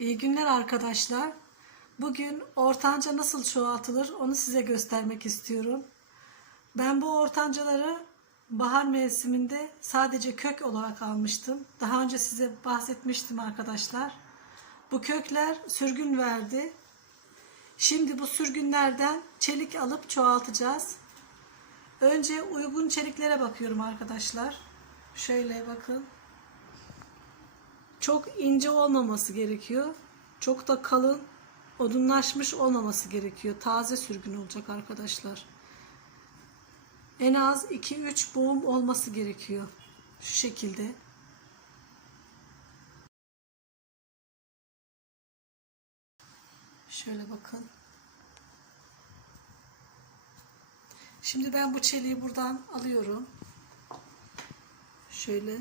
İyi günler arkadaşlar. Bugün ortanca nasıl çoğaltılır onu size göstermek istiyorum. Ben bu ortancaları bahar mevsiminde sadece kök olarak almıştım. Daha önce size bahsetmiştim arkadaşlar. Bu kökler sürgün verdi. Şimdi bu sürgünlerden çelik alıp çoğaltacağız. Önce uygun çeliklere bakıyorum arkadaşlar. Şöyle bakın. Çok ince olmaması gerekiyor. Çok da kalın, odunlaşmış olmaması gerekiyor. Taze sürgün olacak arkadaşlar. En az 2-3 boğum olması gerekiyor. Şu şekilde. Şöyle bakın. Şimdi ben bu çeliği buradan alıyorum. Şöyle.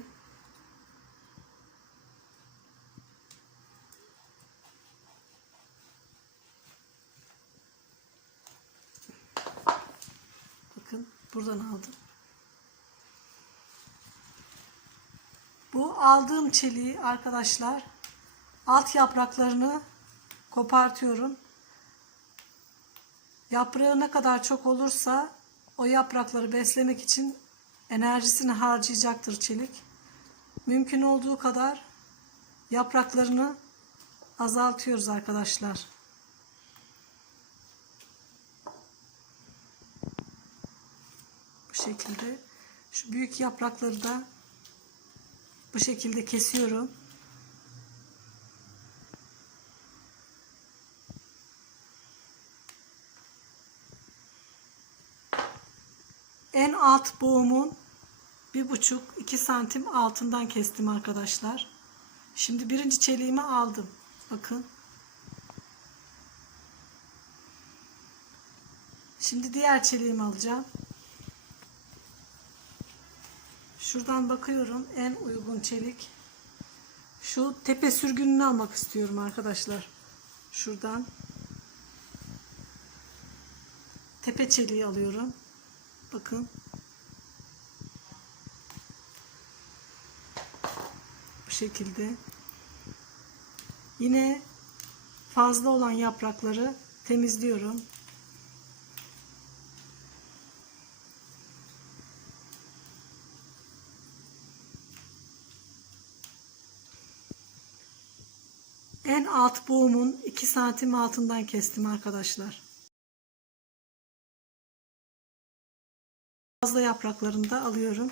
Bakın buradan aldım. Bu aldığım çeliği arkadaşlar alt yapraklarını kopartıyorum. Yaprağı ne kadar çok olursa o yaprakları beslemek için enerjisini harcayacaktır çelik. Mümkün olduğu kadar yapraklarını azaltıyoruz arkadaşlar. Şekilde. Şu büyük yaprakları da bu şekilde kesiyorum. En alt boğumun bir buçuk iki santim altından kestim arkadaşlar. Şimdi birinci çeliğimi aldım. Bakın. Şimdi diğer çeliğimi alacağım. Şuradan bakıyorum en uygun çelik. Şu tepe sürgününü almak istiyorum arkadaşlar. Şuradan. Tepe çeliği alıyorum. Bakın. Bu şekilde. Yine fazla olan yaprakları temizliyorum. En alt boğumun 2 santim altından kestim arkadaşlar. Fazla yapraklarını da alıyorum.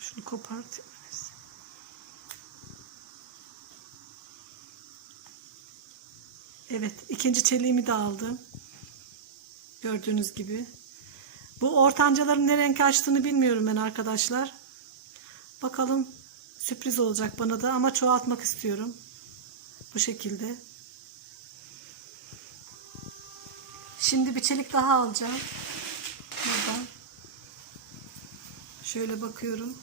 Şunu kopartayım. Evet, ikinci çeliğimi de aldım. Gördüğünüz gibi. Bu ortancaların ne renk açtığını bilmiyorum ben arkadaşlar. Bakalım sürpriz olacak bana da ama çoğaltmak istiyorum. Bu şekilde. Şimdi bir çelik daha alacağım. Buradan. Şöyle bakıyorum.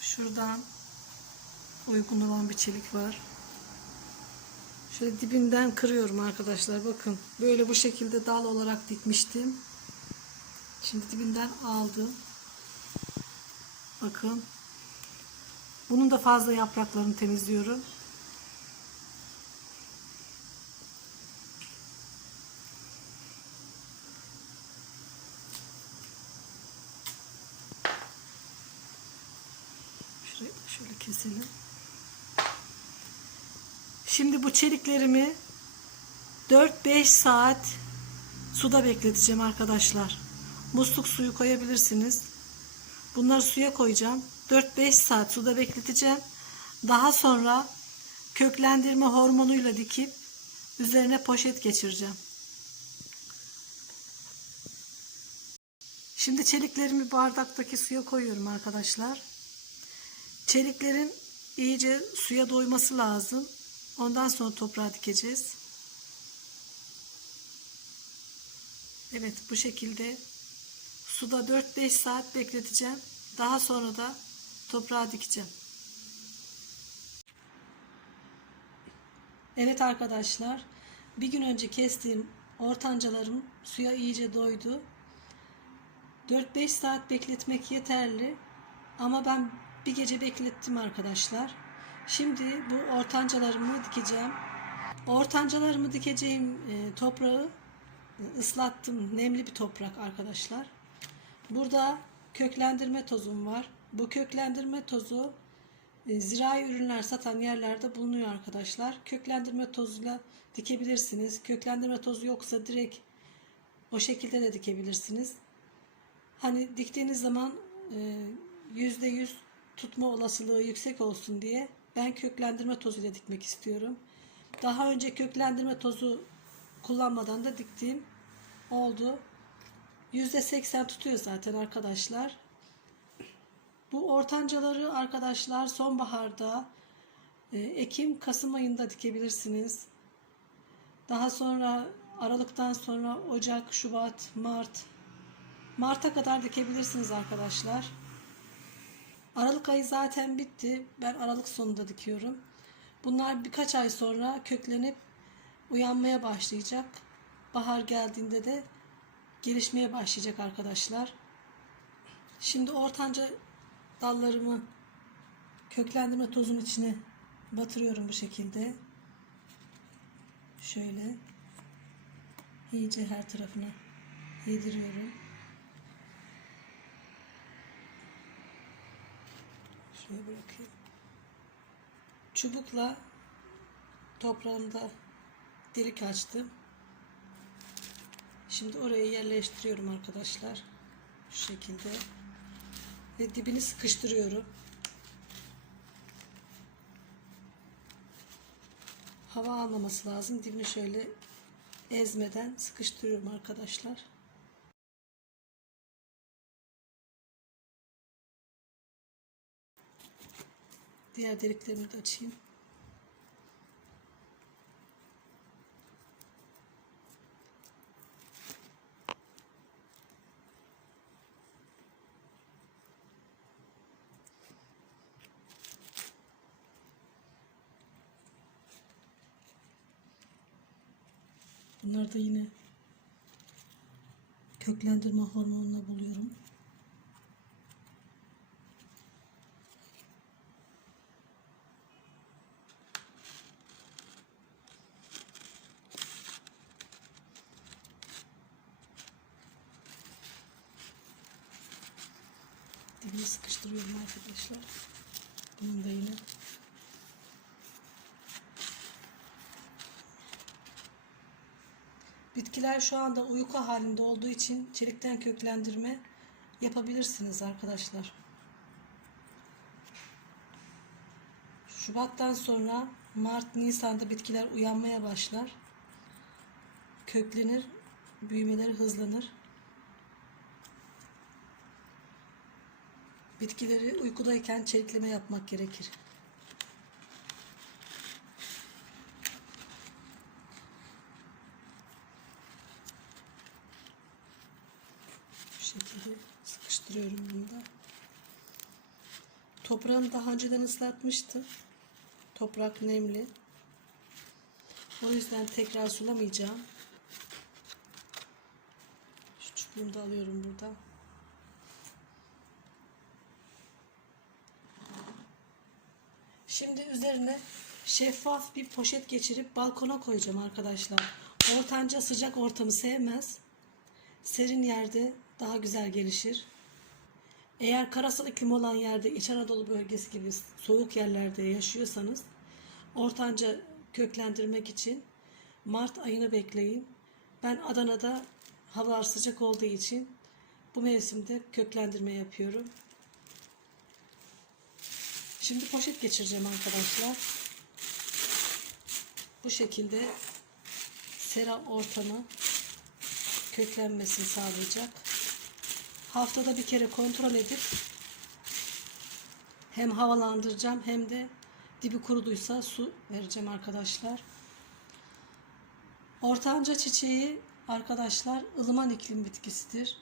Şuradan uygun olan bir çelik var. Şöyle dibinden kırıyorum arkadaşlar. Bakın böyle bu şekilde dal olarak dikmiştim. Şimdi dibinden aldım. Bakın. Bunun da fazla yapraklarını temizliyorum. Şurayı şöyle keselim. Şimdi bu çeliklerimi 4-5 saat suda bekleteceğim arkadaşlar. Musluk suyu koyabilirsiniz. Bunları suya koyacağım. 4-5 saat suda bekleteceğim. Daha sonra köklendirme hormonuyla dikip üzerine poşet geçireceğim. Şimdi çeliklerimi bardaktaki suya koyuyorum arkadaşlar. Çeliklerin iyice suya doyması lazım. Ondan sonra toprağa dikeceğiz. Evet bu şekilde suda 4-5 saat bekleteceğim. Daha sonra da toprağa dikeceğim. Evet arkadaşlar, bir gün önce kestiğim ortancalarım suya iyice doydu. 4-5 saat bekletmek yeterli. Ama ben bir gece beklettim arkadaşlar. Şimdi bu ortancalarımı dikeceğim. Ortancalarımı dikeceğim e, toprağı ıslattım. Nemli bir toprak arkadaşlar. Burada köklendirme tozum var. Bu köklendirme tozu e, zirai ürünler satan yerlerde bulunuyor arkadaşlar. Köklendirme tozuyla dikebilirsiniz. Köklendirme tozu yoksa direkt o şekilde de dikebilirsiniz. Hani diktiğiniz zaman e, yüzde yüz tutma olasılığı yüksek olsun diye ben köklendirme tozuyla dikmek istiyorum. Daha önce köklendirme tozu kullanmadan da diktiğim oldu. Yüzde seksen tutuyor zaten arkadaşlar. Bu ortancaları arkadaşlar sonbaharda e, Ekim Kasım ayında dikebilirsiniz. Daha sonra Aralık'tan sonra Ocak, Şubat, Mart Mart'a kadar dikebilirsiniz arkadaşlar. Aralık ayı zaten bitti. Ben Aralık sonunda dikiyorum. Bunlar birkaç ay sonra köklenip uyanmaya başlayacak. Bahar geldiğinde de gelişmeye başlayacak arkadaşlar. Şimdi ortanca dallarımı köklendirme tozun içine batırıyorum bu şekilde. Şöyle iyice her tarafına yediriyorum. Şöyle bırakayım. Çubukla toprağımda delik açtım. Şimdi oraya yerleştiriyorum arkadaşlar. Şu şekilde. Ve dibini sıkıştırıyorum. Hava almaması lazım. Dibini şöyle ezmeden sıkıştırıyorum arkadaşlar. Diğer deliklerimi de açayım. Bunları da yine köklendirme hormonuna buluyorum. Dibini sıkıştırıyorum arkadaşlar. Bunun da yine Bitkiler şu anda uyku halinde olduğu için çelikten köklendirme yapabilirsiniz arkadaşlar. Şubattan sonra Mart, Nisan'da bitkiler uyanmaya başlar. Köklenir, büyümeleri hızlanır. Bitkileri uykudayken çelikleme yapmak gerekir. Bu şekilde sıkıştırıyorum bunu da. Toprağını daha önceden ıslatmıştım. Toprak nemli. O yüzden tekrar sulamayacağım. Şu çubuğumu da alıyorum burada. Şimdi üzerine şeffaf bir poşet geçirip balkona koyacağım arkadaşlar. Ortanca sıcak ortamı sevmez. Serin yerde daha güzel gelişir. Eğer karasal iklim olan yerde İç Anadolu bölgesi gibi soğuk yerlerde yaşıyorsanız ortanca köklendirmek için Mart ayını bekleyin. Ben Adana'da havalar sıcak olduğu için bu mevsimde köklendirme yapıyorum. Şimdi poşet geçireceğim arkadaşlar. Bu şekilde sera ortamı köklenmesini sağlayacak. Haftada bir kere kontrol edip hem havalandıracağım hem de dibi kuruduysa su vereceğim arkadaşlar. Ortanca çiçeği arkadaşlar ılıman iklim bitkisidir.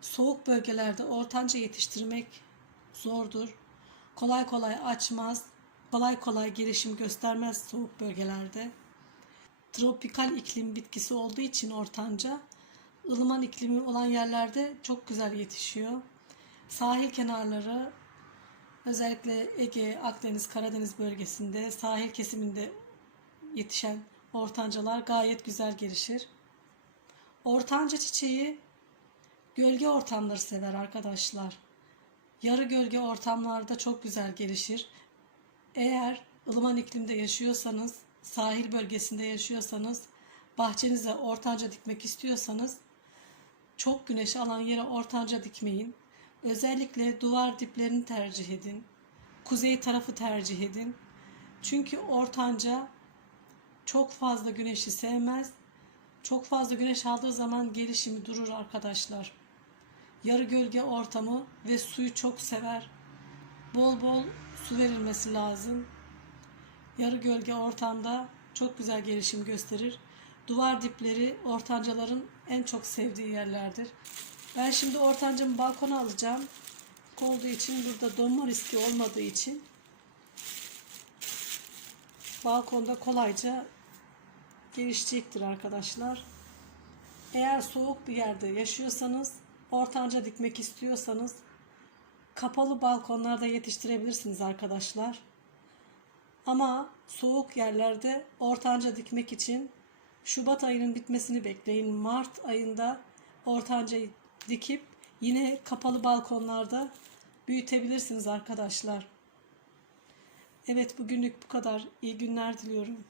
Soğuk bölgelerde ortanca yetiştirmek zordur. Kolay kolay açmaz. kolay kolay gelişim göstermez soğuk bölgelerde. Tropikal iklim bitkisi olduğu için ortanca ılıman iklimi olan yerlerde çok güzel yetişiyor. Sahil kenarları özellikle Ege, Akdeniz, Karadeniz bölgesinde sahil kesiminde yetişen ortancalar gayet güzel gelişir. Ortanca çiçeği gölge ortamları sever arkadaşlar. Yarı gölge ortamlarda çok güzel gelişir. Eğer ılıman iklimde yaşıyorsanız, sahil bölgesinde yaşıyorsanız, bahçenize ortanca dikmek istiyorsanız çok güneş alan yere ortanca dikmeyin. Özellikle duvar diplerini tercih edin. Kuzey tarafı tercih edin. Çünkü ortanca çok fazla güneşi sevmez. Çok fazla güneş aldığı zaman gelişimi durur arkadaşlar. Yarı gölge ortamı ve suyu çok sever. Bol bol su verilmesi lazım. Yarı gölge ortamda çok güzel gelişim gösterir. Duvar dipleri ortancaların en çok sevdiği yerlerdir. Ben şimdi ortancamı balkona alacağım. Olduğu için burada donma riski olmadığı için balkonda kolayca gelişecektir arkadaşlar. Eğer soğuk bir yerde yaşıyorsanız, ortanca dikmek istiyorsanız kapalı balkonlarda yetiştirebilirsiniz arkadaşlar. Ama soğuk yerlerde ortanca dikmek için Şubat ayının bitmesini bekleyin. Mart ayında ortancayı dikip yine kapalı balkonlarda büyütebilirsiniz arkadaşlar. Evet bugünlük bu kadar. İyi günler diliyorum.